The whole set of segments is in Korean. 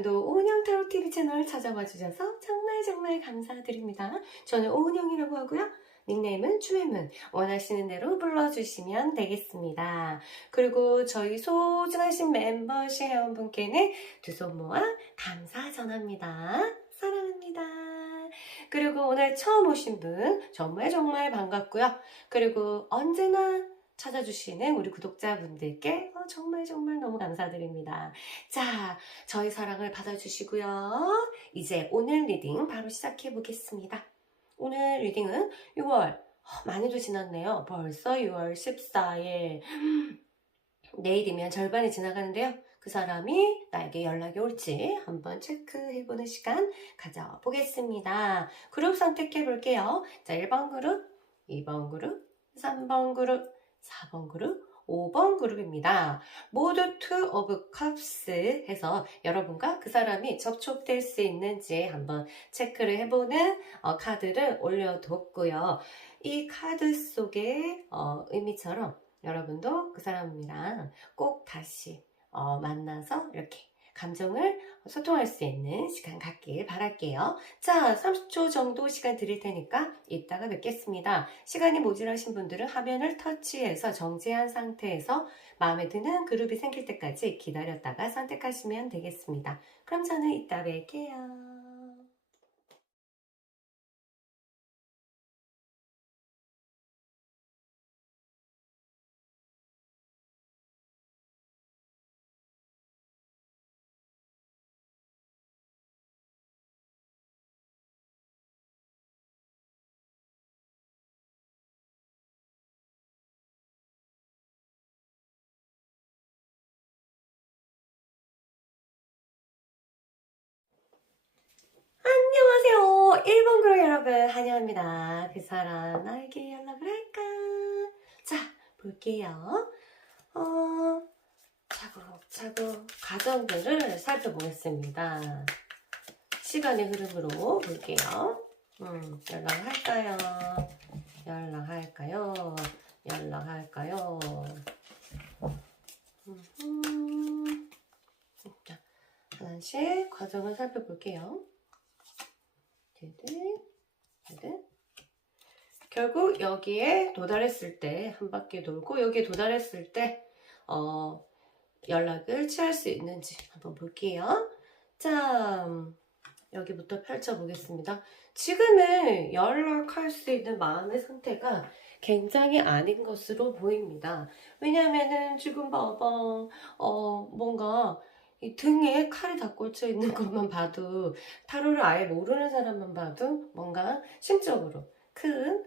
오늘도 오은영 타로 TV 채널 찾아와 주셔서 정말 감사드립니다. 저는 오은영이라고 하고요. 닉네임은 주혜문, 원하시는 대로 불러주시면 되겠습니다. 그리고 저희 소중하신 멤버십 회원분께는 두 손 모아 감사 전합니다. 사랑합니다. 그리고 오늘 처음 오신 분 정말 반갑고요. 그리고 언제나 찾아주시는 우리 구독자분들께 정말 너무 감사드립니다. 자, 저희 사랑을 받아주시고요. 이제 오늘 리딩 바로 시작해 보겠습니다. 오늘 리딩은 6월 많이도 지났네요. 벌써 6월 14일 내일이면 절반이 지나가는데요. 그 사람이 나에게 연락이 올지 한번 체크해보는 시간 가져보겠습니다. 그룹 선택해 볼게요. 자, 1번 그룹, 2번 그룹, 3번 그룹, 4번 그룹, 5번 그룹입니다. 모두 Two of Cups 해서 여러분과 그 사람이 접촉될 수 있는지 한번 체크를 해보는 카드를 올려뒀고요. 이 카드 속의 의미처럼 여러분도 그 사람이랑 꼭 다시 만나서 이렇게 감정을 소통할 수 있는 시간 갖길 바랄게요. 자, 30초 정도 시간 드릴 테니까 이따가 뵙겠습니다. 시간이 모자라신 분들은 화면을 터치해서 정지한 상태에서 마음에 드는 그룹이 생길 때까지 기다렸다가 선택하시면 되겠습니다. 그럼 저는 이따 뵐게요. 안녕하세요. 1번 그룹 여러분 환영합니다. 그 사람 나에게 연락을 할까? 자, 볼게요. 차곡차곡 과정들을 살펴보겠습니다. 시간의 흐름으로 볼게요. 연락할까요? 연락할까요? 연락할까요? 자, 하나씩 과정을 살펴볼게요. 결국 여기에 도달했을 때 한 바퀴 돌고 여기에 도달했을 때 연락을 취할 수 있는지 한번 볼게요. 자, 여기부터 펼쳐보겠습니다. 지금은 연락할 수 있는 마음의 상태가 굉장히 아닌 것으로 보입니다. 왜냐하면은 지금 봐봐, 뭔가 이 등에 칼이 다 꽂혀 있는 것만 봐도, 타로를 아예 모르는 사람만 봐도 뭔가 심적으로 큰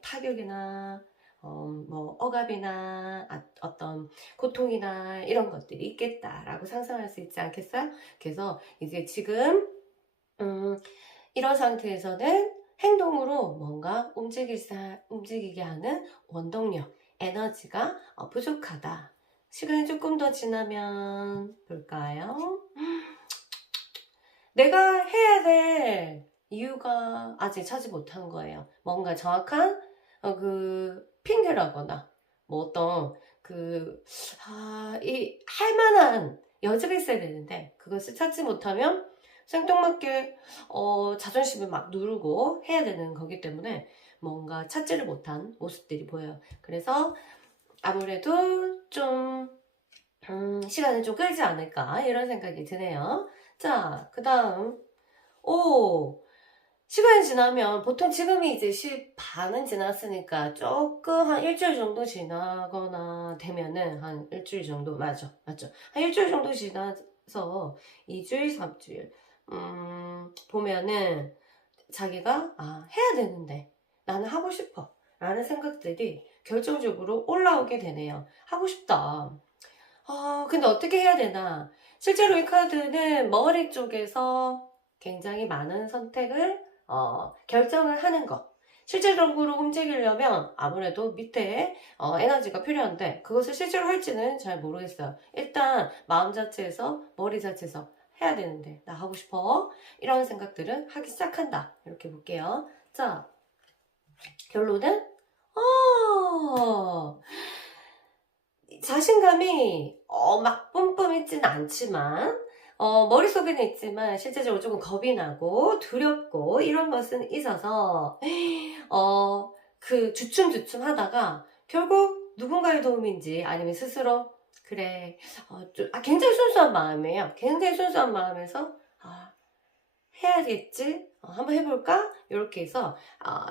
타격이나 뭐 억압이나 어떤 고통이나 이런 것들이 있겠다라고 상상할 수 있지 않겠어요? 그래서 이제 지금 이런 상태에서는 행동으로 뭔가 움직이게 하는 원동력, 에너지가 부족하다. 시간이 조금 더 지나면 볼까요? 내가 해야 될 이유가 아직 찾지 못한 거예요. 뭔가 정확한 그 핑계라거나 뭐 어떤 할 만한 여지가 있어야 되는데 그것을 찾지 못하면 생뚱맞게 자존심을 막 누르고 해야 되는 거기 때문에 뭔가 찾지를 못한 모습들이 보여요. 그래서 아무래도 좀 시간을 좀 끌지 않을까 이런 생각이 드네요. 자, 그 다음 시간이 지나면 보통 지금이 이제 10반은 지났으니까 조금 한 일주일 정도 지나거나 되면은 한 일주일 정도 맞죠? 한 일주일 정도 지나서 2주일, 3주일 보면은 자기가 해야 되는데 나는 하고 싶어 라는 생각들이 결정적으로 올라오게 되네요. 하고 싶다. 근데 어떻게 해야 되나? 실제로 이 카드는 머리 쪽에서 굉장히 많은 선택을 결정을 하는 것. 실질적으로 움직이려면 아무래도 밑에 에너지가 필요한데 그것을 실제로 할지는 잘 모르겠어요. 일단 마음 자체에서 머리 자체에서 해야 되는데 나 하고 싶어 이런 생각들은 하기 시작한다. 이렇게 볼게요. 자, 결론은 자신감이 막 뿜뿜 있지는 않지만 머릿속에는 있지만 실제적으로 조금 겁이 나고 두렵고 이런 것은 있어서 그 주춤주춤 하다가 결국 누군가의 도움인지 아니면 스스로 그래 굉장히 순수한 마음이에요. 굉장히 순수한 마음에서 해야겠지? 한번 해볼까? 이렇게 해서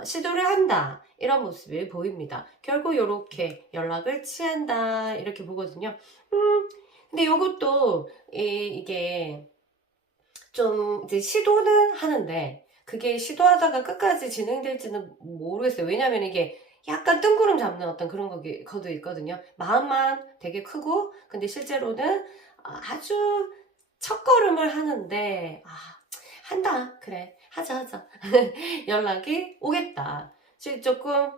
시도를 한다. 이런 모습이 보입니다. 결국 이렇게 연락을 취한다. 이렇게 보거든요. 근데 이것도 이게 좀 이제 시도는 하는데 그게 시도하다가 끝까지 진행될지는 모르겠어요. 왜냐면 이게 약간 뜬구름 잡는 어떤 그런 거도 있거든요. 마음만 되게 크고 근데 실제로는 아주 첫걸음을 하는데 한다. 그래. 하자. 연락이 오겠다. 조금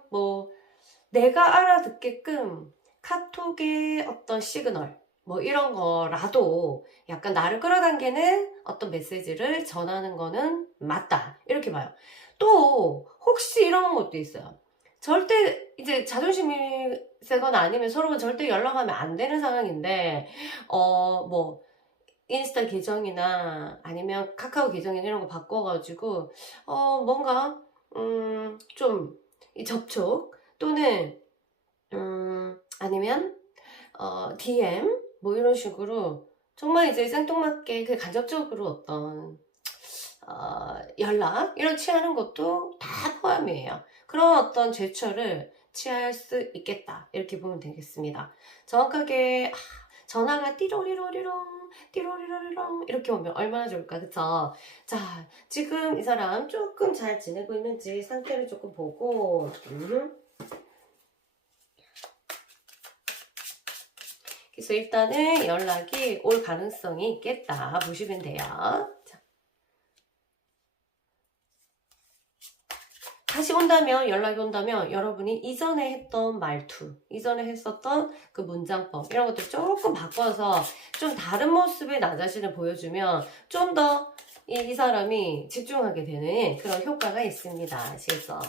내가 알아듣게끔 카톡의 어떤 시그널 이런 거라도 약간 나를 끌어당기는 어떤 메시지를 전하는 거는 맞다. 이렇게 봐요. 또 혹시 이런 것도 있어요. 절대 이제 자존심이 세거나 아니면 서로가 절대 연락하면 안 되는 상황인데 인스타 계정이나 아니면 카카오 계정이나 이런 거 바꿔가지고 뭔가 좀 이 접촉 또는 아니면 DM 이런 식으로 정말 이제 생뚱맞게 그 간접적으로 어떤 연락 이런 취하는 것도 다 포함이에요. 그런 어떤 제스처를 취할 수 있겠다 이렇게 보면 되겠습니다. 정확하게 전화가 띠로리로리롱 띠로리로리롱 이렇게 오면 얼마나 좋을까 그쵸? 자 지금 이 사람 조금 잘 지내고 있는지 상태를 조금 보고 그래서 일단은 연락이 올 가능성이 있겠다 보시면 돼요. 자. 다시 온다면 연락이 온다면 여러분이 이전에 했던 말투 이전에 했었던 그 문장법 이런 것들 조금 바꿔서 좀 다른 모습의 나 자신을 보여주면 좀 더 이 사람이 집중하게 되는 그런 효과가 있습니다. 아시겠죠?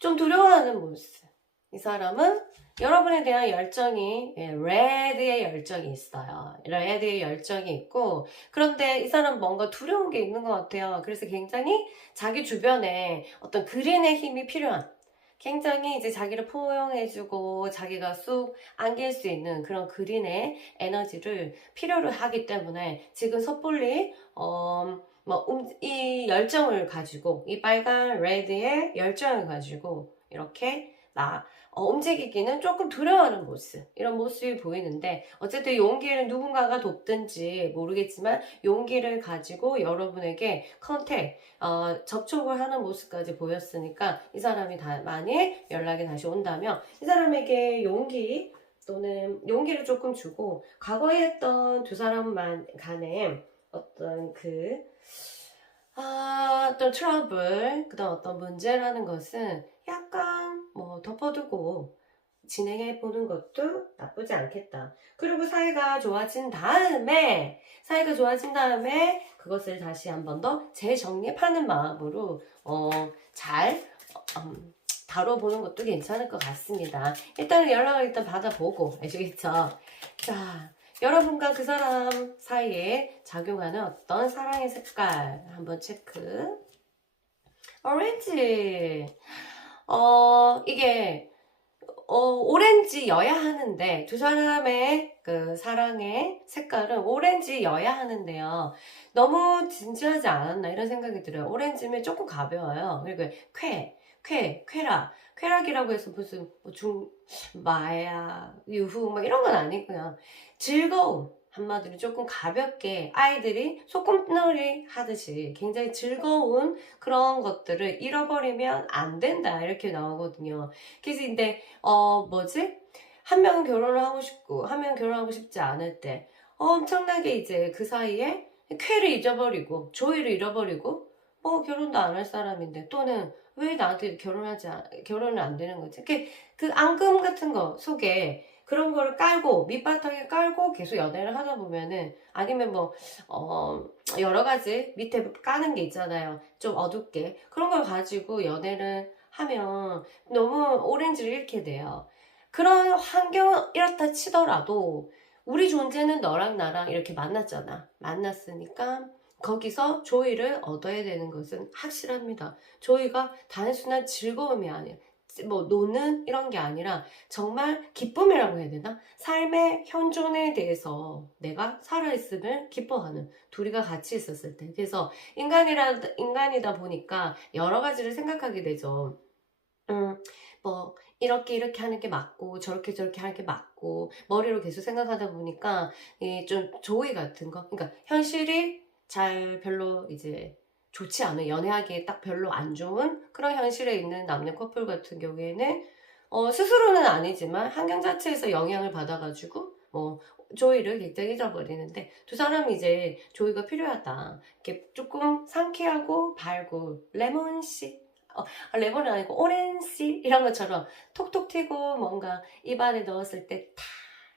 좀 두려워하는 모습 이 사람은 여러분에 대한 열정이 레드의 열정이 있어요. 레드의 열정이 있고 그런데 이 사람 뭔가 두려운 게 있는 것 같아요. 그래서 굉장히 자기 주변에 어떤 그린의 힘이 필요한 굉장히 이제 자기를 포용해주고 자기가 쑥 안길 수 있는 그런 그린의 에너지를 필요로 하기 때문에 지금 섣불리 이 열정을 가지고 이 빨간 레드의 열정을 가지고 이렇게 움직이기는 조금 두려워하는 모습 이런 모습이 보이는데 어쨌든 용기를 누군가가 돕든지 모르겠지만 용기를 가지고 여러분에게 접촉을 하는 모습까지 보였으니까 이 사람이 만약 연락이 다시 온다면 이 사람에게 용기 또는 용기를 조금 주고 과거에 했던 두 사람만 간에 어떤 어떤 트러블, 그다음 어떤 문제라는 것은 약간 덮어두고 진행해 보는 것도 나쁘지 않겠다. 그리고 사이가 좋아진 다음에 그것을 다시 한 번 더 재정립하는 마음으로 잘 다뤄보는 것도 괜찮을 것 같습니다. 일단은 연락을 받아보고 아시겠죠? 자. 여러분과 그 사람 사이에 작용하는 어떤 사랑의 색깔 한번 체크. 오렌지. 이게 오렌지여야 하는데 두 사람의 그 사랑의 색깔은 오렌지여야 하는데요. 너무 진지하지 않았나 이런 생각이 들어요. 오렌지면 조금 가벼워요. 그리고 쾌락이라고 해서 무슨 마야, 유후 이런 건 아니고요. 즐거움 한마디로 조금 가볍게 아이들이 소꿉놀이 하듯이 굉장히 즐거운 그런 것들을 잃어버리면 안 된다 이렇게 나오거든요. 그래서 근데 한 명은 결혼을 하고 싶고 한 명은 결혼하고 싶지 않을 때 엄청나게 이제 그 사이에 쾌를 잊어버리고 조의를 잃어버리고 결혼도 안 할 사람인데 또는 왜 나한테 결혼을 안 되는 거지? 그 앙금 같은 거 속에 그런 거를 밑바탕에 깔고 계속 연애를 하다 보면은, 아니면 여러 가지 밑에 까는 게 있잖아요. 좀 어둡게. 그런 걸 가지고 연애를 하면 너무 오렌지를 잃게 돼요. 그런 환경 이렇다 치더라도 우리 존재는 너랑 나랑 이렇게 만났잖아. 만났으니까 거기서 조이를 얻어야 되는 것은 확실합니다. 조이가 단순한 즐거움이 아니야. 뭐 노는 이런 게 아니라 정말 기쁨이라고 해야 되나? 삶의 현존에 대해서 내가 살아있음을 기뻐하는 둘이가 같이 있었을 때. 그래서 인간이다 보니까 여러 가지를 생각하게 되죠. 뭐 이렇게 하는 게 맞고 저렇게 하는 게 맞고 머리로 계속 생각하다 보니까 좀 조이 같은 거, 그러니까 현실이 잘 별로 이제 좋지 않은, 연애하기에 딱 별로 안 좋은 그런 현실에 있는 남녀 커플 같은 경우에는 스스로는 아니지만 환경 자체에서 영향을 받아가지고 조이를 굉장히 잊어버리는데, 두 사람이 이제 조이가 필요하다, 이렇게 조금 상쾌하고 밝고 레몬씨, 레몬은 아니고 오렌지 이런 것처럼 톡톡 튀고 뭔가 입안에 넣었을 때 탁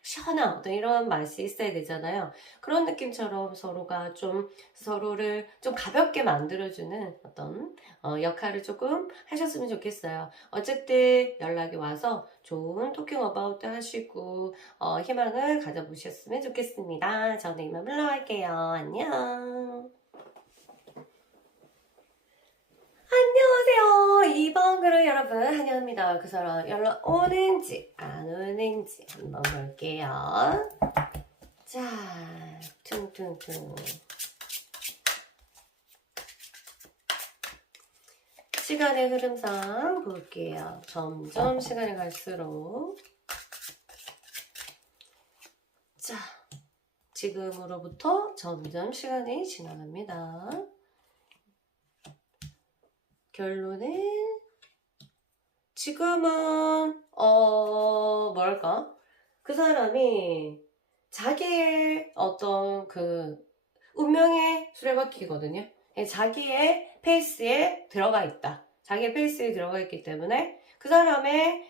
시원한 어떤 이런 맛이 있어야 되잖아요. 그런 느낌처럼 서로가 좀 서로를 좀 가볍게 만들어주는 어떤 역할을 조금 하셨으면 좋겠어요. 어쨌든 연락이 와서 좋은 토킹 어바웃도 하시고 희망을 가져보셨으면 좋겠습니다. 저는 이만 물러갈게요. 안녕. 안녕하세요. 이번 글은 여러분 환영합니다. 그 사람 연락 오는지 안 오는지 한번 볼게요. 자, 퉁퉁퉁. 시간의 흐름상 볼게요. 점점 시간이 갈수록, 자, 지금으로부터 점점 시간이 지나갑니다. 결론은 지금은 뭐랄까, 그 사람이 자기의 어떤 그 운명의 수레바퀴거든요. 자기의 페이스에 들어가 있다. 자기의 페이스에 들어가 있기 때문에 그 사람의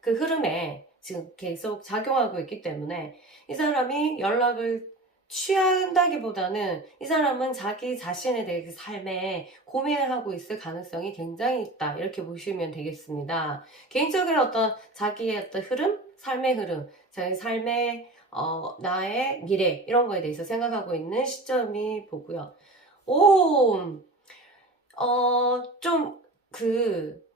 그 흐름에 지금 계속 작용하고 있기 때문에 이 사람이 연락을 취한다기보다는 이 사람은 자기 자신에 대해 삶에 고민을 하고 있을 가능성이 굉장히 있다, 이렇게 보시면 되겠습니다. 개인적인 어떤 자기의 어떤 흐름, 삶의 흐름, 자기 삶의 나의 미래 이런 거에 대해서 생각하고 있는 시점이 보고요. 좀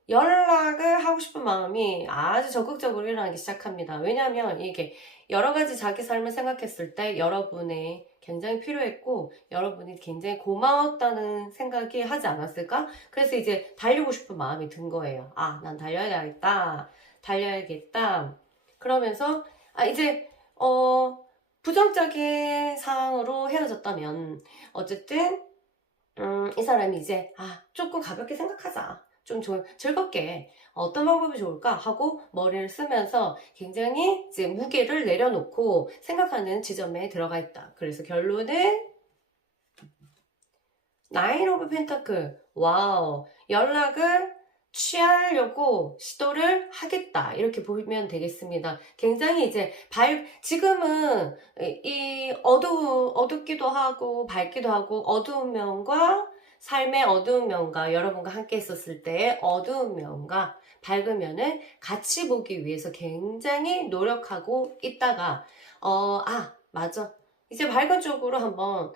연락을 하고 싶은 마음이 아주 적극적으로 일어나기 시작합니다. 왜냐하면 이게 여러 가지 자기 삶을 생각했을 때 여러분이 굉장히 필요했고 여러분이 굉장히 고마웠다는 생각이 하지 않았을까? 그래서 이제 달리고 싶은 마음이 든 거예요. 난 달려야겠다. 그러면서 이제 부정적인 상황으로 헤어졌다면 어쨌든 이 사람이 이제 조금 가볍게 생각하자, 좀 즐겁게 어떤 방법이 좋을까 하고 머리를 쓰면서 굉장히 이제 무게를 내려놓고 생각하는 지점에 들어가 있다. 그래서 결론은 나인 오브 펜타클. 와우, 연락을 취하려고 시도를 하겠다, 이렇게 보면 되겠습니다. 굉장히 이제 지금은 이 어둡기도 하고 밝기도 하고, 어두운 면과 삶의 어두운 면과 여러분과 함께 있었을 때 어두운 면과 밝은 면을 같이 보기 위해서 굉장히 노력하고 있다가 맞아, 이제 밝은 쪽으로 한번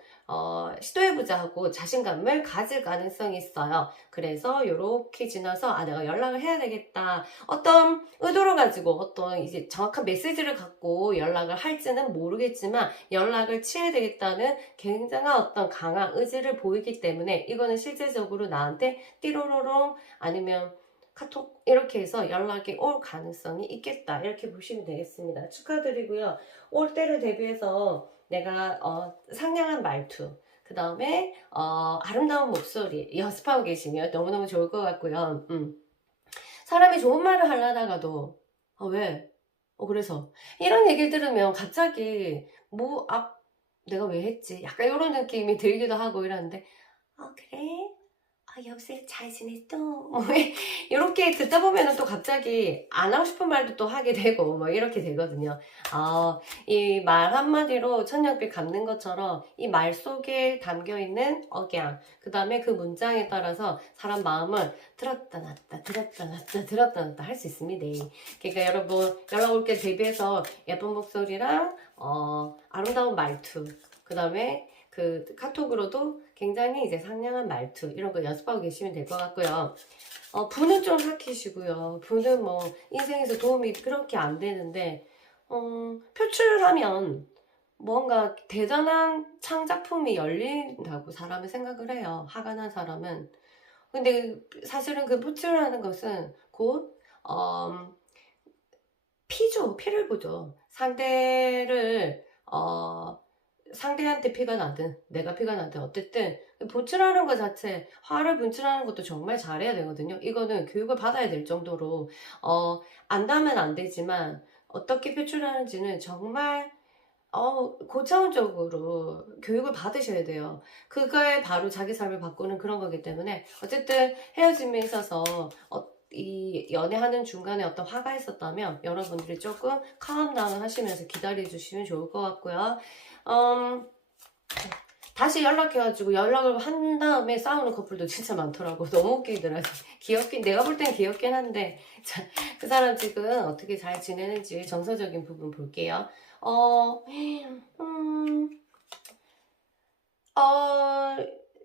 시도해보자 하고 자신감을 가질 가능성이 있어요. 그래서 이렇게 지나서 내가 연락을 해야 되겠다, 어떤 의도를 가지고 어떤 이제 정확한 메시지를 갖고 연락을 할지는 모르겠지만 연락을 취해야 되겠다는 굉장한 어떤 강한 의지를 보이기 때문에 이거는 실제적으로 나한테 띠로로롱 아니면 카톡 이렇게 해서 연락이 올 가능성이 있겠다, 이렇게 보시면 되겠습니다. 축하드리고요. 올 때를 대비해서 내가 상냥한 말투, 그 다음에 아름다운 목소리 연습하고 계시면 너무너무 좋을 것 같고요. 사람이 좋은 말을 하려다가도 왜? 그래서 이런 얘기를 들으면 갑자기 내가 왜 했지? 약간 이런 느낌이 들기도 하고 이러는데 그래? 여보세요, 잘 지냈어? 뭐, 이렇게 듣다 보면은 또 갑자기 안 하고 싶은 말도 또 하게 되고, 뭐, 이렇게 되거든요. 이 말 한마디로 천냥빛 갚는 것처럼 이 말 속에 담겨 있는 억양, 그 다음에 그 문장에 따라서 사람 마음을 들었다 놨다, 들었다 놨다, 들었다 놨다 할 수 있습니다. 그러니까 여러분, 연락 올게 대비해서 예쁜 목소리랑, 아름다운 말투, 그 다음에 그 카톡으로도 굉장히 이제 상냥한 말투 이런 거 연습하고 계시면 될 것 같고요. 부는 좀 삭히시고요. 부는 뭐 인생에서 도움이 그렇게 안 되는데 표출하면 뭔가 대단한 창작품이 열린다고 사람은 생각을 해요. 화가 난 사람은. 근데 사실은 그 표출하는 것은 곧 피를 보죠. 상대한테 피가 나든 내가 피가 나든 어쨌든 분출하는 것 자체, 화를 분출하는 것도 정말 잘해야 되거든요. 이거는 교육을 받아야 될 정도로 안다면 안 되지만 어떻게 표출하는지는 정말 고차원적으로 교육을 받으셔야 돼요. 그거에 바로 자기 삶을 바꾸는 그런 거기 때문에 어쨌든 헤어짐에 있어서 이 연애하는 중간에 어떤 화가 있었다면 여러분들이 조금 calm-down 하시면서 기다려 주시면 좋을 것 같고요. 다시 연락해가지고 연락을 한 다음에 싸우는 커플도 진짜 많더라고. 너무 웃기더라고. 내가 볼 땐 귀엽긴 한데, 자, 그 사람 지금 어떻게 잘 지내는지 정서적인 부분 볼게요.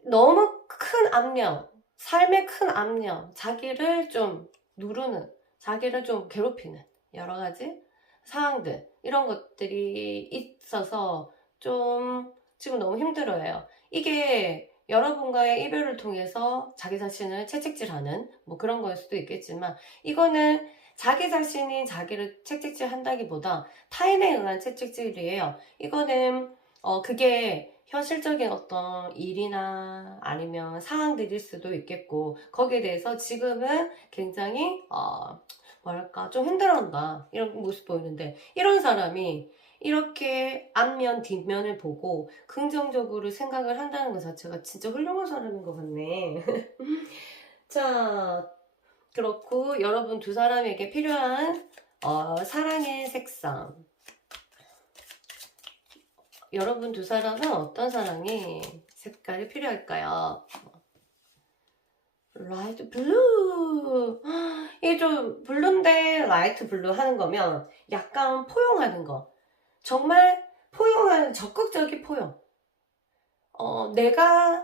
너무 큰 압력, 삶의 큰 압력, 자기를 좀 누르는, 자기를 좀 괴롭히는 여러 가지 상황들, 이런 것들이 있어서 좀 지금 너무 힘들어요. 이게 여러분과의 이별을 통해서 자기 자신을 채찍질하는 뭐 그런 거일 수도 있겠지만, 이거는 자기 자신이 자기를 채찍질 한다기보다 타인에 의한 채찍질이에요. 이거는 그게 현실적인 어떤 일이나 아니면 상황들일 수도 있겠고, 거기에 대해서 지금은 굉장히 뭐랄까 좀 힘들어한다 이런 모습 보이는데, 이런 사람이 이렇게 앞면 뒷면을 보고 긍정적으로 생각을 한다는 것 자체가 진짜 훌륭한 사람인 것 같네. 자, 그렇고 여러분 두 사람에게 필요한 사랑의 색상, 여러분 두 사람은 어떤 사랑의 색깔이 필요할까요? 라이트 블루. 이게 좀 블루인데 라이트 블루 하는 거면 약간 포용하는 거, 정말 포용하는 적극적인 포용. 내가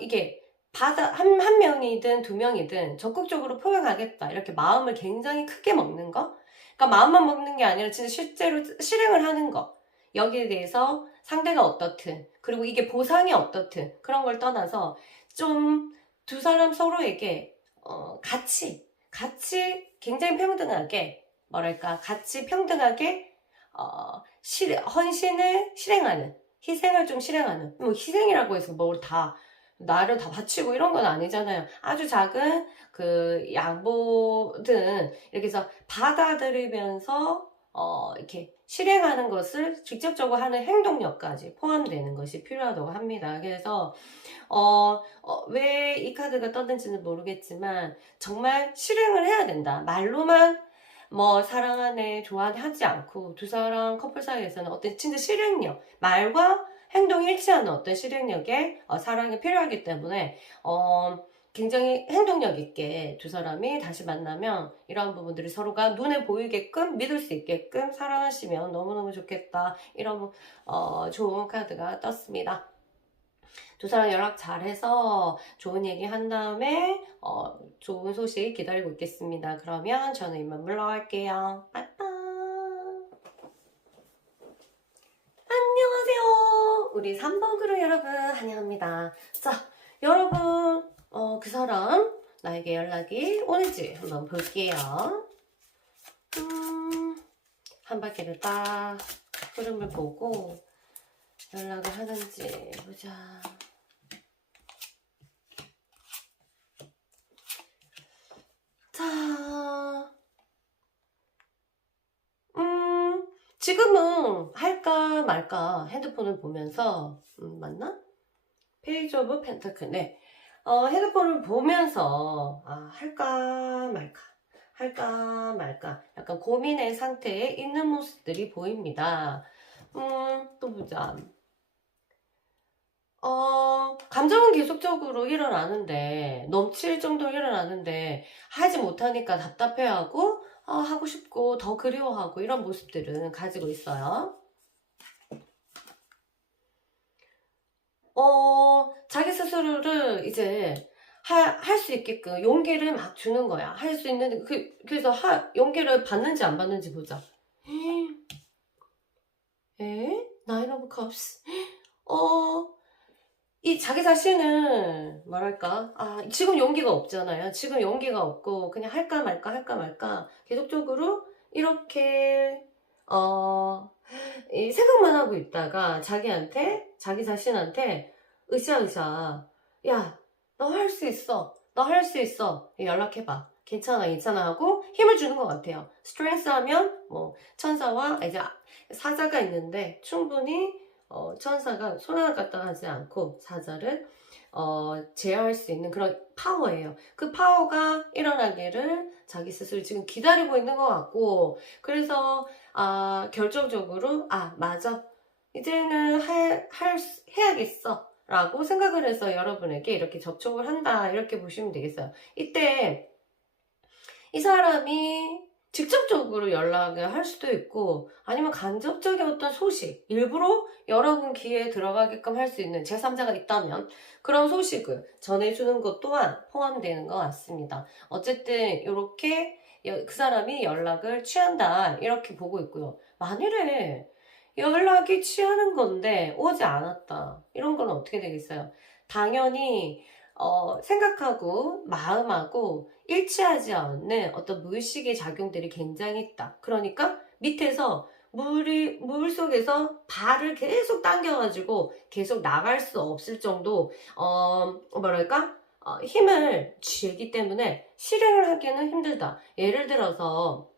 이게 한 명이든 두 명이든 적극적으로 포용하겠다 이렇게 마음을 굉장히 크게 먹는 거. 그러니까 마음만 먹는 게 아니라 진짜 실제로 실행을 하는 거. 여기에 대해서 상대가 어떻든, 그리고 이게 보상이 어떻든 그런 걸 떠나서 좀 두 사람 서로에게 같이 굉장히 평등하게, 뭐랄까, 같이 평등하게 헌신을 실행하는, 희생을 좀 실행하는, 뭐 희생이라고 해서 뭘 다 나를 다 바치고 이런 건 아니잖아요. 아주 작은 그 양보든 이렇게 해서 받아들이면서 이렇게 실행하는 것을 직접적으로 하는 행동력까지 포함되는 것이 필요하다고 합니다. 그래서 왜 이 카드가 떴는지는 모르겠지만 정말 실행을 해야 된다. 말로만 뭐 사랑하네, 좋아하네 하지 않고 두 사람 커플 사이에서는 어떤 진짜 실행력, 말과 행동이 일치하는 어떤 실행력의 사랑이 필요하기 때문에 굉장히 행동력 있게 두 사람이 다시 만나면 이런 부분들이 서로가 눈에 보이게끔 믿을 수 있게끔 사랑하시면 너무너무 좋겠다. 이런 좋은 카드가 떴습니다. 두 사람 연락 잘해서 좋은 얘기 한 다음에 좋은 소식 기다리고 있겠습니다. 그러면 저는 이만 물러갈게요. 빠이빠이. 안녕하세요. 우리 3번 그룹 여러분 환영합니다. 자, 여러분 그 사람 나에게 연락이 오는지 한번 볼게요. 한 바퀴를 딱 흐름을 보고 연락을 하는지 보자. 자, 지금은 할까 말까 핸드폰을 보면서 맞나? 페이지 오브 펜타클. 네. 핸드폰을 보면서 할까 말까 할까 말까 약간 고민의 상태에 있는 모습들이 보입니다. 또 보자. 감정은 계속적으로 일어나는데, 넘칠 정도로 일어나는데, 하지 못하니까 답답해하고, 하고 싶고, 더 그리워하고, 이런 모습들은 가지고 있어요. 자기 스스로를 이제, 할 수 있게끔 용기를 막 주는 거야. 할 수 있는, 그래서 용기를 받는지 안 받는지 보자. 나인 오브 컵스. 이 자기 자신은 뭐랄까 지금 용기가 없잖아요. 지금 용기가 없고 그냥 할까 말까 할까 말까 계속적으로 이렇게 이 생각만 하고 있다가 자기 자신한테 으쌰으쌰 야 너 할 수 있어, 너 할 수 있어, 연락해봐, 괜찮아 괜찮아 하고 힘을 주는 것 같아요. 스트레스 하면 뭐 천사와 이제 사자가 있는데 충분히 천사가 손을 갖다 하지 않고 사자를 제어할 수 있는 그런 파워예요. 그 파워가 일어나기를 자기 스스로 지금 기다리고 있는 것 같고, 그래서 결정적으로 맞아 이제는 해야겠어 라고 생각을 해서 여러분에게 이렇게 접촉을 한다, 이렇게 보시면 되겠어요. 이때 이 사람이 직접적으로 연락을 할 수도 있고 아니면 간접적인 어떤 소식, 일부러 여러분 귀에 들어가게끔 할 수 있는 제3자가 있다면 그런 소식을 전해주는 것 또한 포함되는 것 같습니다. 어쨌든 이렇게 그 사람이 연락을 취한다, 이렇게 보고 있고요. 만일에 연락이 취하는 건데 오지 않았다, 이런 건 어떻게 되겠어요? 당연히 생각하고 마음하고 일치하지 않는 어떤 무의식의 작용들이 굉장히 있다. 그러니까 밑에서 물 속에서 발을 계속 당겨가지고 계속 나갈 수 없을 정도, 뭐랄까? 힘을 쥐기 때문에 실행을 하기는 힘들다. 예를 들어서,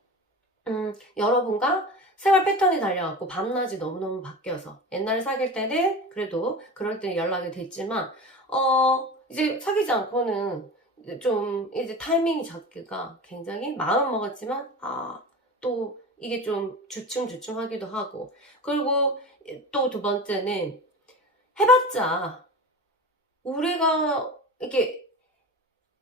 여러분과 생활 패턴이 달려갖고 밤낮이 너무너무 바뀌어서 옛날에 사귈 때는 그래도 그럴 때 연락이 됐지만 이제 사귀지 않고는 좀 이제 타이밍이 잡기가 굉장히 마음 먹었지만 또 이게 좀 주춤주춤하기도 하고, 그리고 또 두 번째는 해봤자 우리가 이렇게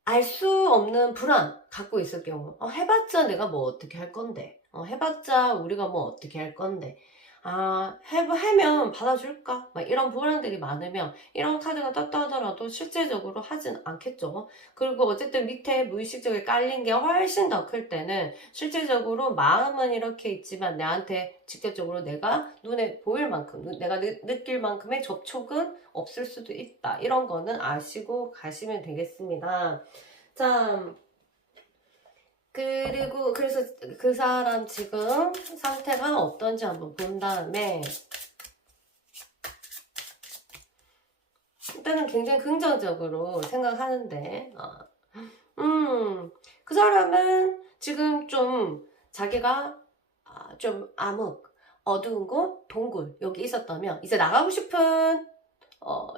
알 수 없는 불안 갖고 있을 경우, 해봤자 내가 뭐 어떻게 할 건데, 해봤자 우리가 뭐 어떻게 할 건데, 하면 받아줄까? 막 이런 불안들이 많으면 이런 카드가 떴다 하더라도 실제적으로 하진 않겠죠. 그리고 어쨌든 밑에 무의식적에 깔린 게 훨씬 더 클 때는 실제적으로 마음은 이렇게 있지만 나한테 직접적으로 내가 눈에 보일 만큼, 내가 느낄 만큼의 접촉은 없을 수도 있다. 이런 거는 아시고 가시면 되겠습니다. 자, 그리고 그래서 그 사람 지금 상태가 어떤지 한번 본 다음에 일단은 굉장히 긍정적으로 생각하는데 그 사람은 지금 좀 자기가 좀 암흑, 어두운 곳, 동굴 여기 있었다면 이제 나가고 싶은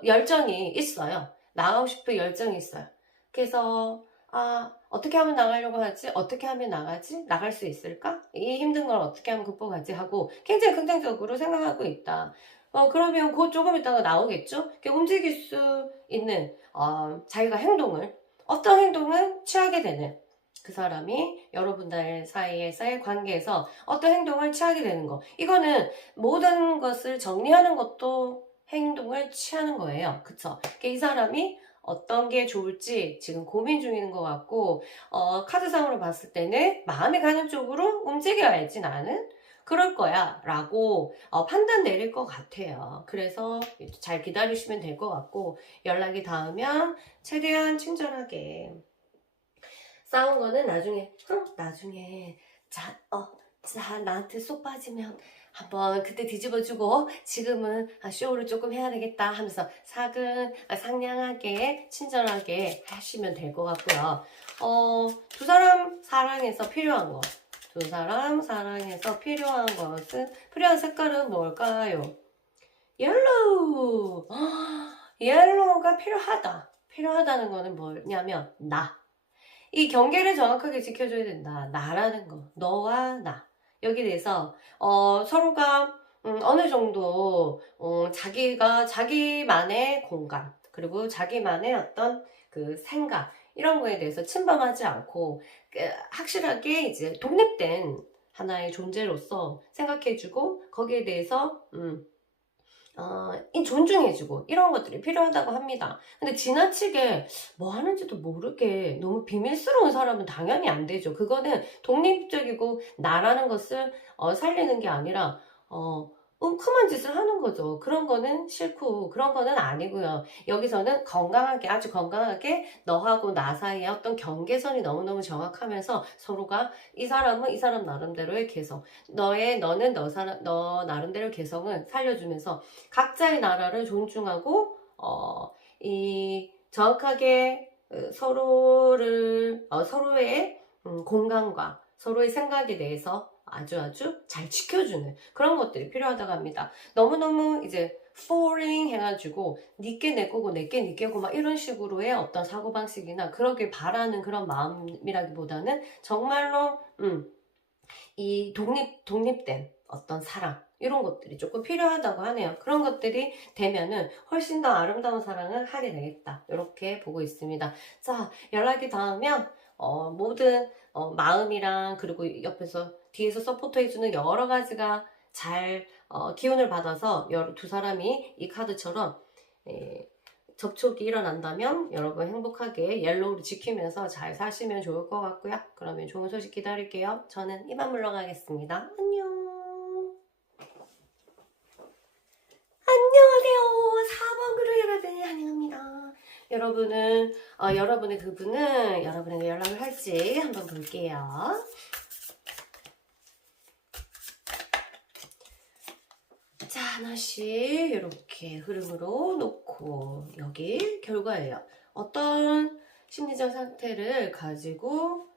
열정이 있어요. 나가고 싶은 열정이 있어요. 그래서 어떻게 하면 나가려고 하지? 어떻게 하면 나가지? 나갈 수 있을까? 이 힘든 걸 어떻게 하면 극복하지? 하고 굉장히 긍정적으로 생각하고 있다. 그러면 곧 조금 있다가 나오겠죠? 움직일 수 있는 자기가 어떤 행동을 취하게 되는, 그 사람이 여러분들 사이에서의 관계에서 어떤 행동을 취하게 되는 거, 이거는 모든 것을 정리하는 것도 행동을 취하는 거예요. 그쵸? 이 사람이 어떤 게 좋을지 지금 고민 중인 것 같고, 카드상으로 봤을 때는 마음이 가는 쪽으로 움직여야지 나는 그럴 거야 라고 판단 내릴 것 같아요. 그래서 잘 기다리시면 될 것 같고, 연락이 닿으면 최대한 친절하게, 싸운 거는 나중에 자 나한테 쏙 빠지면 한번 그때 뒤집어주고 지금은 쇼를 조금 해야 되겠다 하면서 상냥하게 친절하게 하시면 될 것 같고요. 두 사람 사랑에서 필요한 것은, 필요한 색깔은 뭘까요? 옐로우. 옐로우가 필요하다는 거는 뭐냐면 이 경계를 정확하게 지켜줘야 된다. 나라는 거. 너와 나. 여기 대해서 서로가 어느 정도 자기가 자기만의 공간 그리고 자기만의 어떤 그 생각 이런 거에 대해서 침범하지 않고 확실하게 이제 독립된 하나의 존재로서 생각해주고 거기에 대해서 존중해주고 이런 것들이 필요하다고 합니다. 근데 지나치게 뭐 하는지도 모르게 너무 비밀스러운 사람은 당연히 안 되죠. 그거는 독립적이고 나라는 것을 살리는 게 아니라 웅큼한 짓을 하는 거죠. 그런 거는 싫고 그런 거는 아니고요. 여기서는 건강하게 아주 건강하게 너하고 나 사이의 어떤 경계선이 너무너무 정확하면서 서로가 이 사람은 이 사람 나름대로의 개성 너는 너 나름대로 개성을 살려주면서 각자의 나라를 존중하고 이 정확하게 서로의 공간과 서로의 생각에 대해서 아주 잘 지켜주는 그런 것들이 필요하다고 합니다. 너무너무 이제 falling 해가지고 니께 내 거고 내께 니 거고 막 이런 식으로의 어떤 사고방식이나 그러길 바라는 그런 마음이라기보다는 정말로 이 독립된 어떤 사랑 이런 것들이 조금 필요하다고 하네요. 그런 것들이 되면은 훨씬 더 아름다운 사랑을 하게 되겠다. 이렇게 보고 있습니다. 자, 연락이 닿으면 모든 마음이랑 그리고 옆에서 뒤에서 서포트 해주는 여러 가지가 잘 기운을 받아서 두 사람이 이 카드처럼 접촉이 일어난다면 여러분 행복하게 옐로우를 지키면서 잘 사시면 좋을 것 같고요. 그러면 좋은 소식 기다릴게요. 저는 이만 물러가겠습니다. 안녕. 안녕하세요. 4번 그루 여러분 환영합니다. 여러분의 그분은 여러분에게 연락을 할지 한번 볼게요. 자, 하나씩 이렇게 흐름으로 놓고 여기 결과예요. 어떤 심리적 상태를 가지고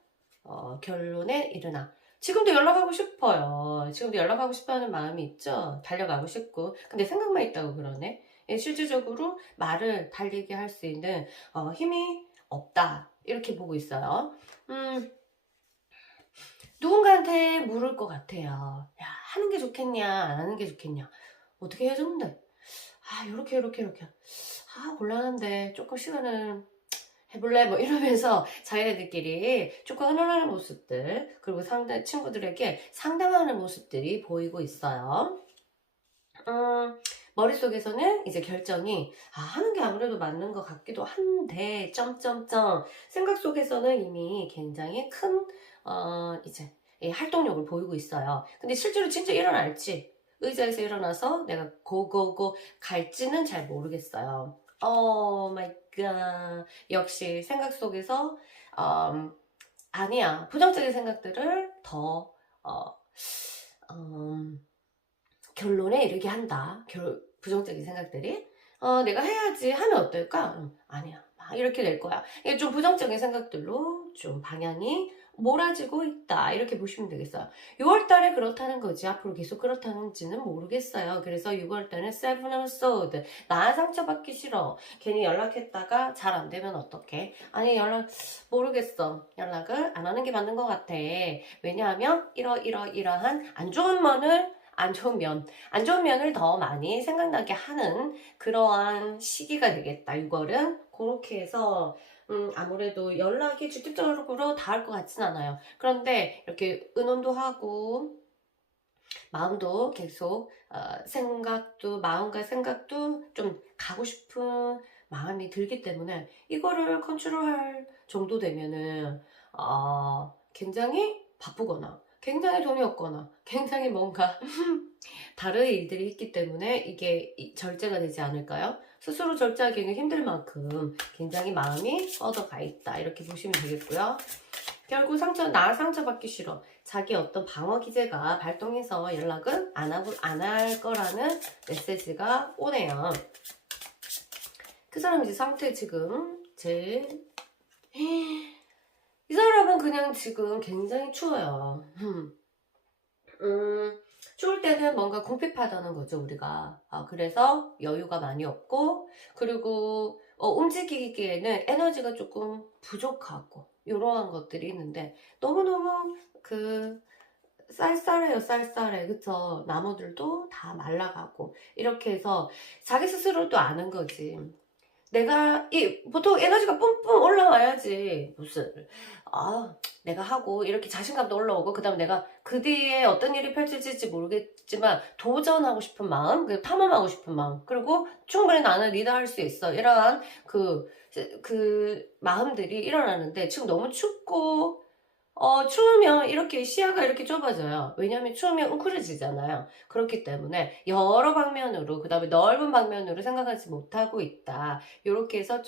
결론에 이르나. 지금도 연락하고 싶어요. 지금도 연락하고 싶어하는 마음이 있죠. 달려가고 싶고. 근데 생각만 있다고 그러네. 실질적으로 말을 달리게 할 수 있는 힘이 없다. 이렇게 보고 있어요. 누군가한테 물을 것 같아요. 야, 하는 게 좋겠냐, 안 하는 게 좋겠냐. 어떻게 해줬는데? 요렇게. 곤란한데, 조금 시간을 해볼래? 뭐 이러면서 자기네들끼리 조금 흥얼하는 모습들, 그리고 친구들에게 상담하는 모습들이 보이고 있어요. 머릿속에서는 이제 결정이 하는 게 아무래도 맞는 것 같기도 한데 생각 속에서는 이미 굉장히 큰 이제 활동력을 보이고 있어요. 근데 실제로 진짜 일어날지 의자에서 일어나서 내가 고고고 갈지는 잘 모르겠어요. 마이 갓. 역시 생각 속에서 아니야. 부정적인 생각들을 더 결론에 이르게 한다. 부정적인 생각들이. 내가 해야지 하면 어떨까? 아니야. 이렇게 될 거야. 이게 좀 부정적인 생각들로 좀 방향이 몰아지고 있다. 이렇게 보시면 되겠어요. 6월달에 그렇다는 거지. 앞으로 계속 그렇다는지는 모르겠어요. 그래서 6월달에 Seven of Swords. 나 상처받기 싫어. 괜히 연락했다가 잘 안 되면 어떡해? 아니, 모르겠어. 연락을 안 하는 게 맞는 것 같아. 왜냐하면 이러한 안 좋은 면을 더 많이 생각나게 하는 그러한 시기가 되겠다. 6월은 그렇게 해서 아무래도 연락이 직접적으로 닿을 것 같진 않아요. 그런데 이렇게 의논도 하고 마음도 계속 마음과 생각도 좀 가고 싶은 마음이 들기 때문에 이거를 컨트롤할 정도 되면은 굉장히 바쁘거나 굉장히 돈이 없거나 굉장히 뭔가 다른 일들이 있기 때문에 이게 절제가 되지 않을까요? 스스로 절제하기는 힘들 만큼 굉장히 마음이 뻗어가 있다. 이렇게 보시면 되겠고요. 결국 나 상처받기 싫어. 자기 어떤 방어 기제가 발동해서 연락은 안 할 거라는 메시지가 오네요. 그 사람 이제 상태 지금 이 사람은 그냥 지금 굉장히 추워요. 추울 때는 뭔가 궁핍하다는 거죠, 우리가. 그래서 여유가 많이 없고, 그리고 움직이기에는 에너지가 조금 부족하고 이러한 것들이 있는데 너무너무 쌀쌀해요, 쌀쌀해. 그쵸? 나무들도 다 말라가고 이렇게 해서 자기 스스로도 아는 거지. 보통 에너지가 뿜뿜 올라와야지 무슨 내가 하고 이렇게 자신감도 올라오고, 그 다음에 내가 그 뒤에 어떤 일이 펼쳐질지 모르겠지만 도전하고 싶은 마음, 탐험하고 싶은 마음, 그리고 충분히 나는 리더할 수 있어, 이러한 마음들이 일어나는데, 지금 너무 춥고 추우면 이렇게 시야가 이렇게 좁아져요. 왜냐하면 추우면 웅크려지잖아요. 그렇기 때문에 여러 방면으로, 그 다음에 넓은 방면으로 생각하지 못하고 있다. 이렇게 해서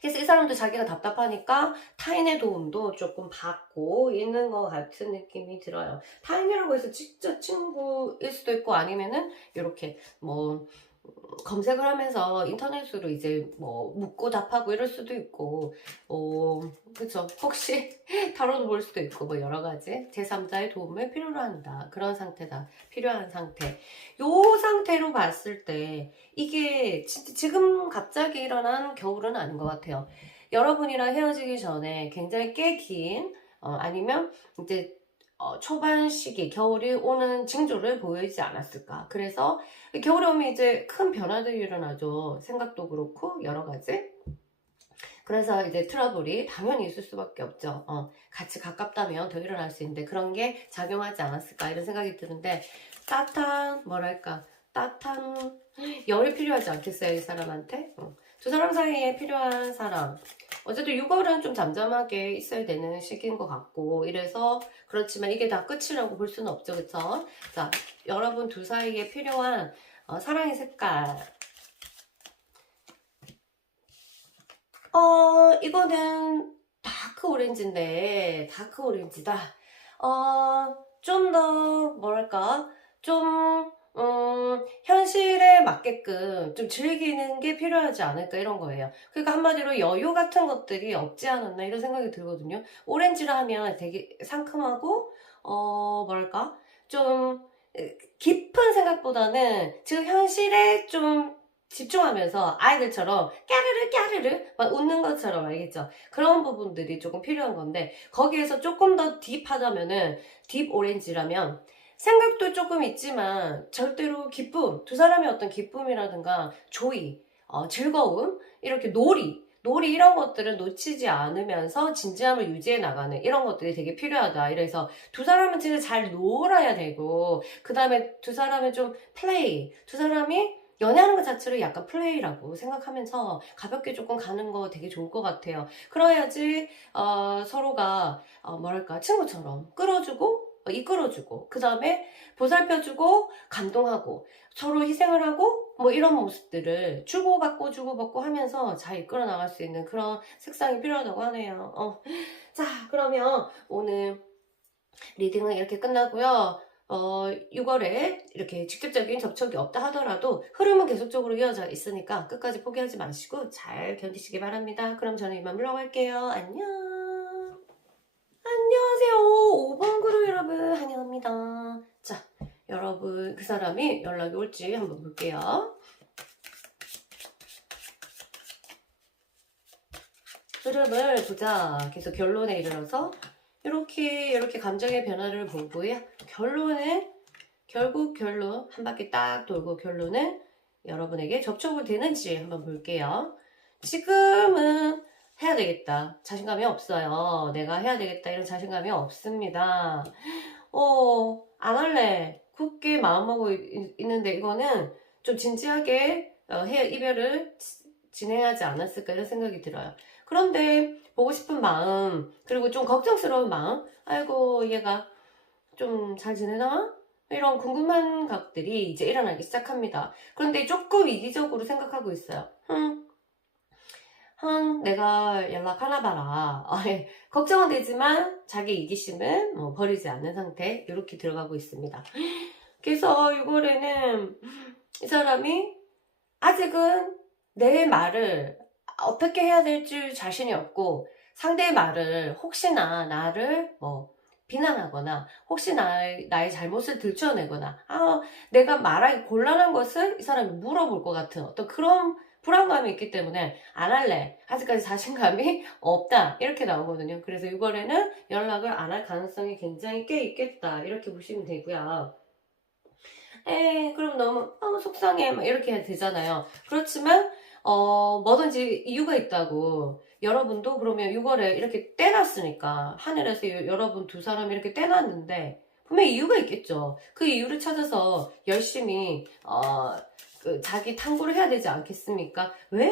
그래서 이 사람도 자기가 답답하니까 타인의 도움도 조금 받고 있는 것 같은 느낌이 들어요. 타인이라고 해서 진짜 친구일 수도 있고, 아니면은 이렇게 검색을 하면서 인터넷으로 이제 묻고 답하고 이럴 수도 있고, 그쵸. 혹시 타로도 볼 수도 있고, 여러 가지 제3자의 도움을 필요로 한다. 그런 상태다. 필요한 상태. 요 상태로 봤을 때 이게 진짜 지금 갑자기 일어난 겨울은 아닌 것 같아요. 여러분이랑 헤어지기 전에 굉장히 꽤 긴, 아니면 이제 초반 시기, 겨울이 오는 징조를 보이지 않았을까. 그래서 겨울에 오면 이제 큰 변화들이 일어나죠. 생각도 그렇고 여러 가지. 그래서 이제 트러블이 당연히 있을 수밖에 없죠. 같이 가깝다면 더 일어날 수 있는데 그런 게 작용하지 않았을까 이런 생각이 드는데, 따뜻한 열이 필요하지 않겠어요, 이 사람한테? 두 사람 사이에 필요한 사람. 어쨌든 6월은 좀 잠잠하게 있어야 되는 시기인 것 같고, 이래서 그렇지만 이게 다 끝이라고 볼 수는 없죠, 그쵸? 자, 여러분 둘 사이에 필요한 사랑의 색깔. 이거는 다크 오렌지인데, 다크 오렌지다. 좀 더, 현실에 맞게끔 좀 즐기는 게 필요하지 않을까, 이런 거예요. 그러니까 한마디로 여유 같은 것들이 없지 않았나, 이런 생각이 들거든요. 오렌지라 하면 되게 상큼하고, 좀 깊은 생각보다는 지금 현실에 좀 집중하면서 아이들처럼 까르르 막 웃는 것처럼, 알겠죠? 그런 부분들이 조금 필요한 건데, 거기에서 조금 더 딥하다면은, 딥 오렌지라면 생각도 조금 있지만 절대로 기쁨, 두 사람의 어떤 기쁨이라든가 조이, 즐거움, 이렇게 놀이 이런 것들은 놓치지 않으면서 진지함을 유지해 나가는 이런 것들이 되게 필요하다. 이래서 두 사람은 진짜 잘 놀아야 되고, 그 다음에 두 사람은 좀 두 사람이 연애하는 것 자체를 약간 플레이라고 생각하면서 가볍게 조금 가는 거 되게 좋을 것 같아요. 그래야지 서로가 친구처럼 끌어주고 이끌어주고, 그 다음에 보살펴주고 감동하고 서로 희생을 하고 이런 모습들을 주고받고 하면서 잘 이끌어 나갈 수 있는 그런 색상이 필요하다고 하네요. 자, 그러면 오늘 리딩은 이렇게 끝나고요. 6월에 이렇게 직접적인 접촉이 없다 하더라도 흐름은 계속적으로 이어져 있으니까 끝까지 포기하지 마시고 잘 견디시기 바랍니다. 그럼 저는 이만 물러갈게요. 안녕. 안녕하세요. 5번 그룹 여러분, 환영합니다. 자, 여러분, 그 사람이 연락이 올지 한번 볼게요. 흐름을 보자. 계속 결론에 이르러서 이렇게 감정의 변화를 보고요. 결국 결론 한 바퀴 딱 돌고 결론은 여러분에게 접촉을 되는지 한번 볼게요. 지금은 해야 되겠다. 자신감이 없어요. 내가 해야 되겠다. 이런 자신감이 없습니다. 안 할래. 굳게 마음먹고 있는데 이거는 좀 진지하게 이별을 진행하지 않았을까 이런 생각이 들어요. 그런데 보고 싶은 마음, 그리고 좀 걱정스러운 마음, 아이고 얘가 좀 잘 지내나? 이런 궁금한 것들이 이제 일어나기 시작합니다. 그런데 조금 이기적으로 생각하고 있어요. 내가 연락하나 봐라. 걱정은 되지만 자기 이기심은 버리지 않는 상태, 이렇게 들어가고 있습니다. 그래서 6월에는 이 사람이 아직은 내 말을 어떻게 해야 될지 자신이 없고, 상대의 말을 혹시나 나를 비난하거나 혹시 나의 잘못을 들춰내거나 내가 말하기 곤란한 것을 이 사람이 물어볼 것 같은 어떤 그런 불안감이 있기 때문에 안 할래. 아직까지 자신감이 없다. 이렇게 나오거든요. 그래서 6월에는 연락을 안 할 가능성이 굉장히 꽤 있겠다. 이렇게 보시면 되고요. 에이, 그럼 너무 속상해. 막 이렇게 해도 되잖아요. 그렇지만, 뭐든지 이유가 있다고. 여러분도 그러면 6월에 이렇게 떼놨으니까, 하늘에서 여러분 두 사람이 이렇게 떼놨는데, 분명히 이유가 있겠죠. 그 이유를 찾아서 열심히, 자기 탐구를 해야 되지 않겠습니까? 왜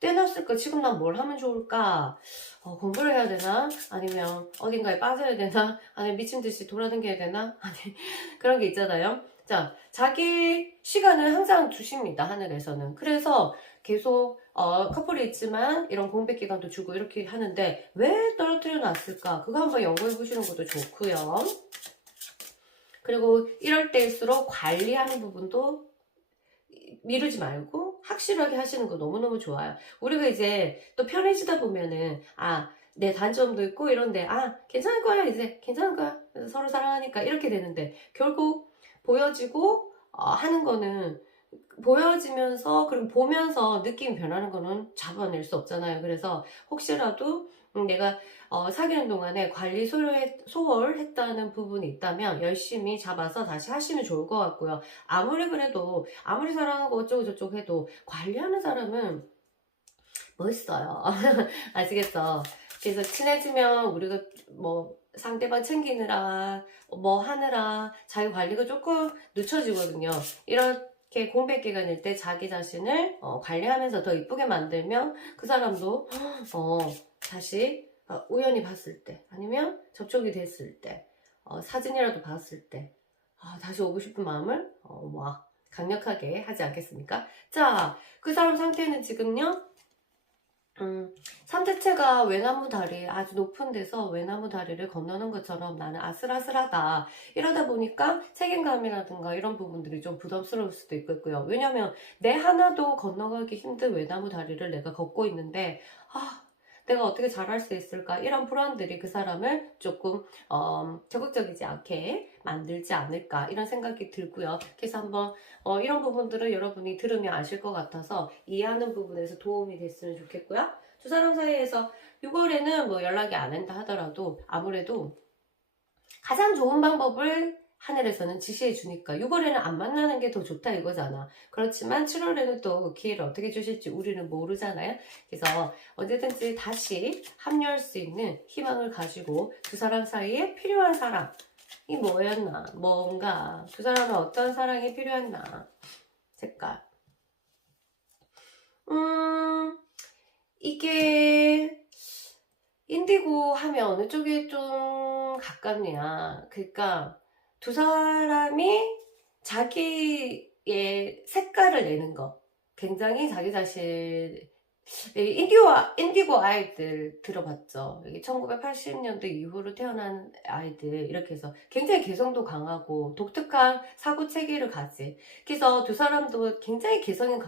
떼놨을까? 지금 난 뭘 하면 좋을까? 공부를 해야 되나? 아니면 어딘가에 빠져야 되나? 아니면 미친 듯이 돌아다녀야 되나? 아니, 그런 게 있잖아요. 자, 자기 시간을 항상 주십니다, 하늘에서는. 그래서 계속, 커플이 있지만 이런 공백 기간도 주고 이렇게 하는데 왜 떨어뜨려 놨을까? 그거 한번 연구해 보시는 것도 좋고요. 그리고 이럴 때일수록 관리하는 부분도 미루지 말고 확실하게 하시는 거 너무너무 좋아요. 우리가 이제 또 편해지다 보면은, 내 단점도 있고 이런데, 괜찮을 거야, 이제. 괜찮을 거야. 서로 사랑하니까. 이렇게 되는데, 결국 보여지고, 하는 거는, 보여지면서, 그리고 보면서 느낌이 변하는 거는 잡아낼 수 없잖아요. 그래서 혹시라도 내가 사귀는 동안에 관리 소홀했다는 부분이 있다면 열심히 잡아서 다시 하시면 좋을 것 같고요. 아무리 그래도, 아무리 사랑하고 어쩌고저쩌고 해도 관리하는 사람은 멋있어요. 아시겠죠? 그래서 친해지면 우리가 뭐 상대방 챙기느라 뭐 하느라 자기 관리가 조금 늦춰지거든요. 이렇게 공백 기간일 때 자기 자신을 관리하면서 더 이쁘게 만들면 그 사람도 다시 우연히 봤을 때 아니면 접촉이 됐을 때 사진이라도 봤을 때 다시 오고 싶은 마음을 막 강력하게 하지 않겠습니까? 자, 그 사람 상태는 지금요. 삼재체가 외나무 다리, 아주 높은 데서 외나무 다리를 건너는 것처럼 나는 아슬아슬하다. 이러다 보니까 책임감이라든가 이런 부분들이 좀 부담스러울 수도 있겠고요. 왜냐면 내 하나도 건너가기 힘든 외나무 다리를 내가 걷고 있는데, 내가 어떻게 잘할 수 있을까? 이런 불안들이 그 사람을 조금 적극적이지 않게 만들지 않을까 이런 생각이 들고요. 그래서 한번 이런 부분들을 여러분이 들으면 아실 것 같아서 이해하는 부분에서 도움이 됐으면 좋겠고요. 두 사람 사이에서 6월에는 뭐 연락이 안 한다 하더라도 아무래도 가장 좋은 방법을 하늘에서는 지시해 주니까 6월에는 안 만나는 게 더 좋다 이거잖아. 그렇지만 7월에는 또 기회를 어떻게 주실지 우리는 모르잖아요. 그래서 언제든지 다시 합류할 수 있는 희망을 가지고 두 사람 사이에 필요한 사랑이 뭐였나, 뭔가 두 사람은 어떤 사랑이 필요했나. 색깔. 이게 인디고 하면 어느 쪽에 좀 가깝냐. 그러니까 두 사람이 자기의 색깔을 내는 거. 굉장히 자기 자신, 인디고 아이들 들어봤죠. 여기 1980년대 이후로 태어난 아이들, 이렇게 해서 굉장히 개성도 강하고 독특한 사고 체계를 가지. 그래서 두 사람도 굉장히 개성이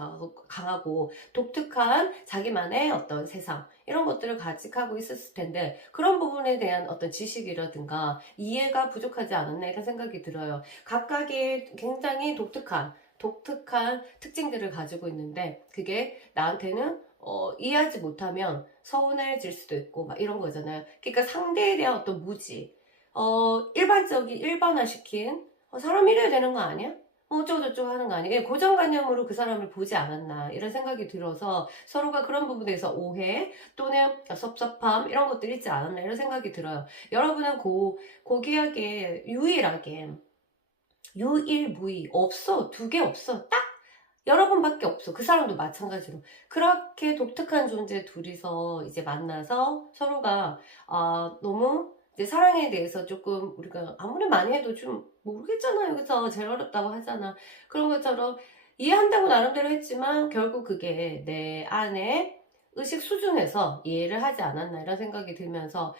강하고 독특한 자기만의 어떤 세상, 이런 것들을 가지고 있었을 텐데, 그런 부분에 대한 어떤 지식이라든가 이해가 부족하지 않았나 이런 생각이 들어요. 각각의 굉장히 독특한 특징들을 가지고 있는데, 그게 나한테는 이해하지 못하면 서운해질 수도 있고 막 이런 거잖아요. 그러니까 상대에 대한 어떤 무지, 일반화시킨 사람 이래야 되는 거 아니야? 어쩌고저쩌고 하는 거 아니에요? 고정관념으로 그 사람을 보지 않았나 이런 생각이 들어서 서로가 그런 부분에서 오해 또는 섭섭함 이런 것들이 있지 않았나 이런 생각이 들어요. 여러분은 고귀하게 유일무이 없어. 두 개 없어. 딱 여러분밖에 없어. 그 사람도 마찬가지로. 그렇게 독특한 존재 둘이서 이제 만나서 서로가 너무 이제 사랑에 대해서 조금 우리가 아무리 많이 해도 좀 모르겠잖아요. 그래서 제일 어렵다고 하잖아. 그런 것처럼 이해한다고 나름대로 했지만 결국 그게 내 안에 의식 수준에서 이해를 하지 않았나 이런 생각이 들면서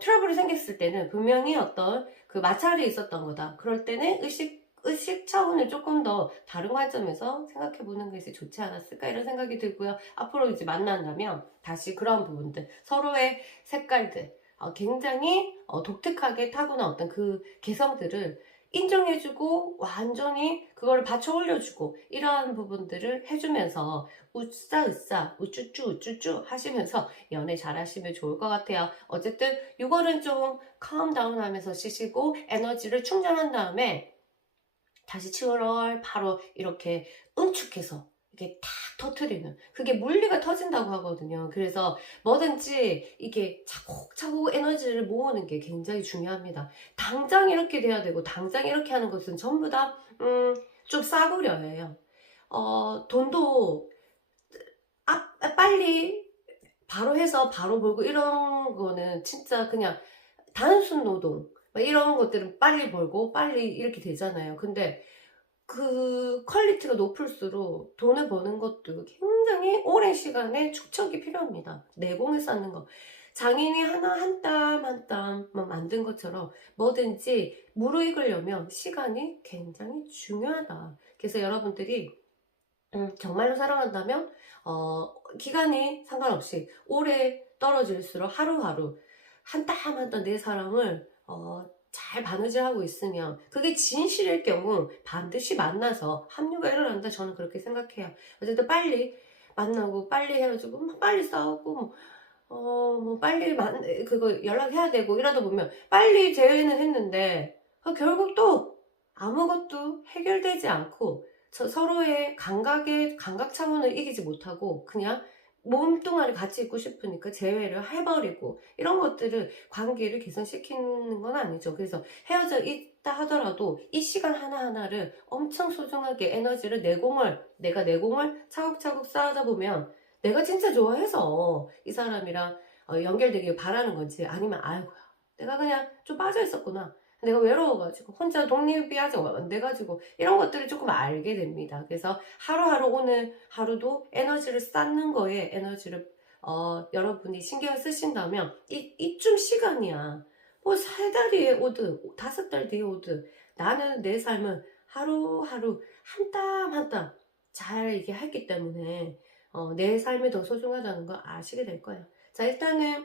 트러블이 생겼을 때는 분명히 어떤 그 마찰이 있었던 거다. 그럴 때는 의식 차원을 조금 더 다른 관점에서 생각해 보는 것이 좋지 않았을까 이런 생각이 들고요. 앞으로 이제 만난다면 다시 그런 부분들, 서로의 색깔들, 굉장히 독특하게 타고난 어떤 그 개성들을 인정해주고 완전히 그거를 받쳐 올려주고 이러한 부분들을 해주면서 우싸 으싸 우쭈쭈 우쭈쭈 하시면서 연애 잘 하시면 좋을 것 같아요. 어쨌든 6월은 좀 calm 하면서 쉬시고 에너지를 충전한 다음에 다시 7월 바로 이렇게 응축해서 이게 탁 터트리는, 그게 물리가 터진다고 하거든요. 그래서 뭐든지 이게 차곡차곡 에너지를 모으는 게 굉장히 중요합니다. 당장 이렇게 돼야 되고 당장 이렇게 하는 것은 전부 다 좀 싸구려예요. 돈도 빨리 바로 해서 바로 벌고 이런 거는 진짜 그냥 단순 노동 막 이런 것들은 빨리 벌고 빨리 이렇게 되잖아요. 근데 그 퀄리티가 높을수록 돈을 버는 것도 굉장히 오랜 시간에 축적이 필요합니다. 내공을 쌓는 거. 장인이 하나 한 땀 한 땀 만든 것처럼 뭐든지 무르익으려면 시간이 굉장히 중요하다. 그래서 여러분들이 정말로 사랑한다면 기간이 상관없이 오래 떨어질수록 하루하루 한 땀 한 땀 내 사랑을 잘 바느질하고 있으면 그게 진실일 경우 반드시 만나서 합류가 일어난다, 저는 그렇게 생각해요. 어쨌든 빨리 만나고 빨리 헤어지고 빨리 싸우고 뭐 빨리 그거 연락해야 되고 이러다 보면 빨리 재회는 했는데 결국 또 아무것도 해결되지 않고 서로의 감각 차원을 이기지 못하고 그냥 몸뚱아리 같이 있고 싶으니까 재회를 해버리고 이런 것들을 관계를 개선시키는 건 아니죠. 그래서 헤어져 있다 하더라도 이 시간 하나하나를 엄청 소중하게 에너지를 내가 내공을 차곡차곡 쌓아다 보면 내가 진짜 좋아해서 이 사람이랑 연결되길 바라는 건지, 아니면 아이고야 내가 그냥 좀 빠져 있었구나, 내가 외로워가지고 혼자 독립이 아직 안 돼가지고 이런 것들을 조금 알게 됩니다. 그래서 하루하루 오늘 하루도 에너지를 쌓는 거에 에너지를 여러분이 신경을 쓰신다면 이쯤 시간이야. 뭐 3달 뒤에 오든 5달 뒤에 오든 나는 내 삶은 하루하루 한 땀 한 땀 잘 이게 했기 때문에 내 삶이 더 소중하다는 걸 아시게 될 거예요. 자, 일단은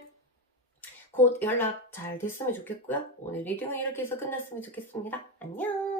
곧 연락 잘 됐으면 좋겠고요. 오늘 리딩은 이렇게 해서 끝났으면 좋겠습니다. 안녕.